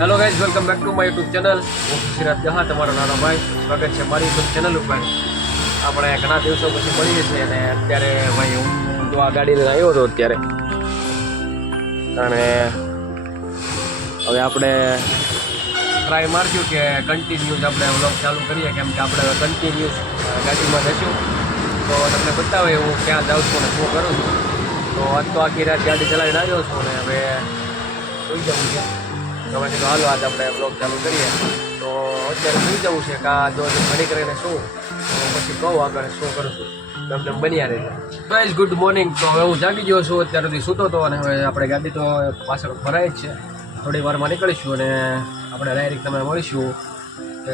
Hello guys, welcome back to my YouTube channel. હું ખુશીરાજ જહા, તમારો નાનો ભાઈ. સ્વાગત છે મારી યુટ્યુબ ચેનલ ઉપર. આપણે ઘણા દિવસો પછી મળીએ છીએ અને અત્યારે ભાઈ હું તો આ ગાડી લઈને આવ્યો હતો અત્યારે. અને હવે આપણે ટ્રાય મારશું કે કન્ટિન્યુઅસ આપણે વ્લોગ ચાલુ કરીએ, કેમ કે આપણે કન્ટિન્યુઅસ ગાડીમાં જઈશું તો તમને બતાવે હું ક્યાં જાઉં છું અને શું કરું છું. તો આજ તો આખી રાત ગાડી ચલાવીને આવ્યો છું અને હવે સુઈ જવું છે. તમે કીધું હાલો આજ આપણે બ્લોગ ચાલુ કરીએ. તો અત્યારે સુઈ જવું છે કે આ જો ઘડી કરીને શું પછી કહું આગળ શું કરું છું. તમને બન્યા રહેશે. Guys, good morning. તો હવે હું જાગી ગયો છું, અત્યાર સુધી સૂતો હતો અને હવે આપણે ગાડી તો પાછળ ભરાય જ છે. થોડી વારમાં નીકળીશું અને આપણે ડાયરેક્ટ તમે મળીશું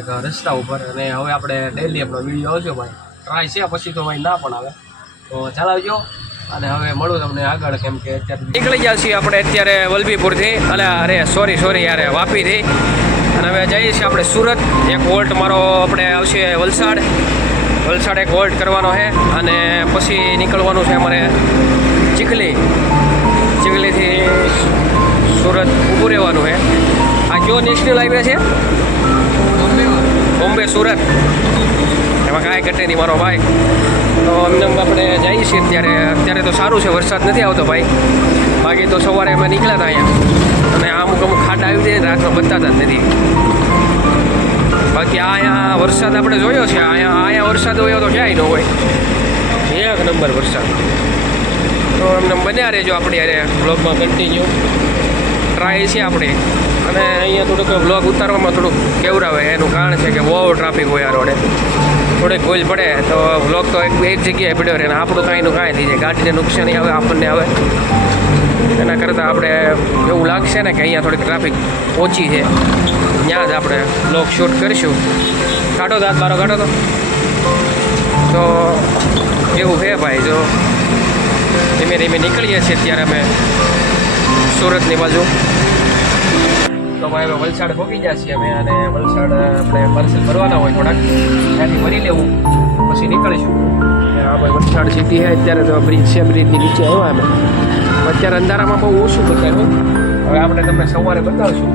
એક રસ્તા ઉપર. અને હવે આપણે ડેલી આપણો વિડીયો આવશે ભાઈ. ટ્રાય છે પછી તો ભાઈ ના પણ આવે તો ચલાવજો. અને હવે મળું તમને આગળ, કેમ કે અત્યારે નીકળી ગયા છીએ આપણે અત્યારે વલભીપુરથી, સોરી યાર વાપીથી. અને હવે જઈએ છીએ આપણે સુરત. એક વોલ્ટ મારો આપણે આવશે વલસાડ એક વોલ્ટ કરવાનો છે. અને પછી નીકળવાનું છે અમારે ચીખલીથી સુરત ઊભું રહેવાનું છે. આ કયો નેશનલ હાઈવે છે? બોમ્બે સુરત. એમાં કાંઈ ઘટે નહીં મારો ભાઈ. તો એમને આપણે જઈએ છીએ અત્યારે તો સારું છે, વરસાદ નથી આવતો ભાઈ. બાકી તો સવારે અમે નીકળ્યા હતા અહીંયા અને અમુક ખાડા આવી જાય રાતમાં બતાતા જ નથી. બાકી અહીંયા વરસાદ આપણે જોયો છે. અહીંયા વરસાદ હોય તો ક્યાંય ન હોય. એક નંબર વરસાદ. તો એમને બન્યા રહેજો આપણી યારે બ્લોગમાં કન્ટિન્યુ. ટ્રાય છે આપણે. અને અહીંયા થોડુંક બ્લોગ ઉતારવામાં થોડુંક કેવરાવે. એનું કારણ છે કે બહુ ટ્રાફિક હોય આ રોડે. થોડીક ભૂલ પડે તો બ્લોગ તો એક જગ્યાએ પડ્યો રહે અને આપણું કાંઈનું કાંઈ થઈ જાય. ગાડીને નુકસાની આવે, આપણને આવે. એના કરતાં આપણે એવું લાગશે ને કે અહીંયા થોડીક ટ્રાફિક ઓછી છે, ત્યાં જ આપણે બ્લોગ શૂટ કરીશું. કાઢો દાંત મારો કાઢો તો એવું છે ભાઈ. જો ધીમે ધીમે નીકળીએ છીએ અત્યારે અમે સુરતની બાજુ. તો ભાઈ હવે વલસાડ પહોંચી ગયા છીએ અમે. અને વલસાડ આપણે પાર્સલ ભરવાના હોય થોડાક, ત્યાંથી ભરી લેવું પછી નીકળીશું. આ ભાઈ વલસાડ સિટી છે. અત્યારે તો બ્રિજ છે, બ્રિજની નીચે આવ્યા અમે. અત્યારે અંધારામાં બહુ ઓછું બતાવ્યું. હવે આપણે તમને સવારે બતાવશું.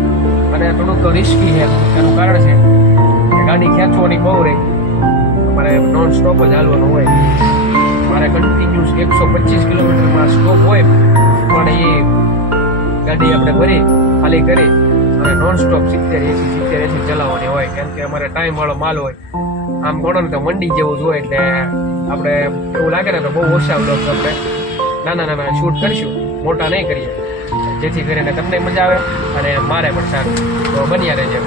અને થોડુંક તો રિસ્કી છે. એનું કારણ છે કે ગાડી ખેંચવાની બહુ રહી. અમારે નોન સ્ટોપ જ હાલવાનું હોય. મારે કન્ટિન્યુઅસ 125 કિલોમીટરમાં સ્ટોપ હોય, પણ એ ગાડી આપણે ભરી ખાલી કરી અને નોન સ્ટોપ 70-80 ચલાવવાની હોય. કેમ કે અમારે ટાઈમવાળો માલ હોય. આમ ગણો ને તો મંડી જેવું જ હોય. એટલે આપણે એવું લાગે ને તો બહુ ઓછા બ્લોગ આપણે નાના શૂટ કરીશું, મોટા નહીં કરીએ, જેથી કરીને તમને મજા આવે અને મારે પણ સારું. તો બન્યા રહેજે.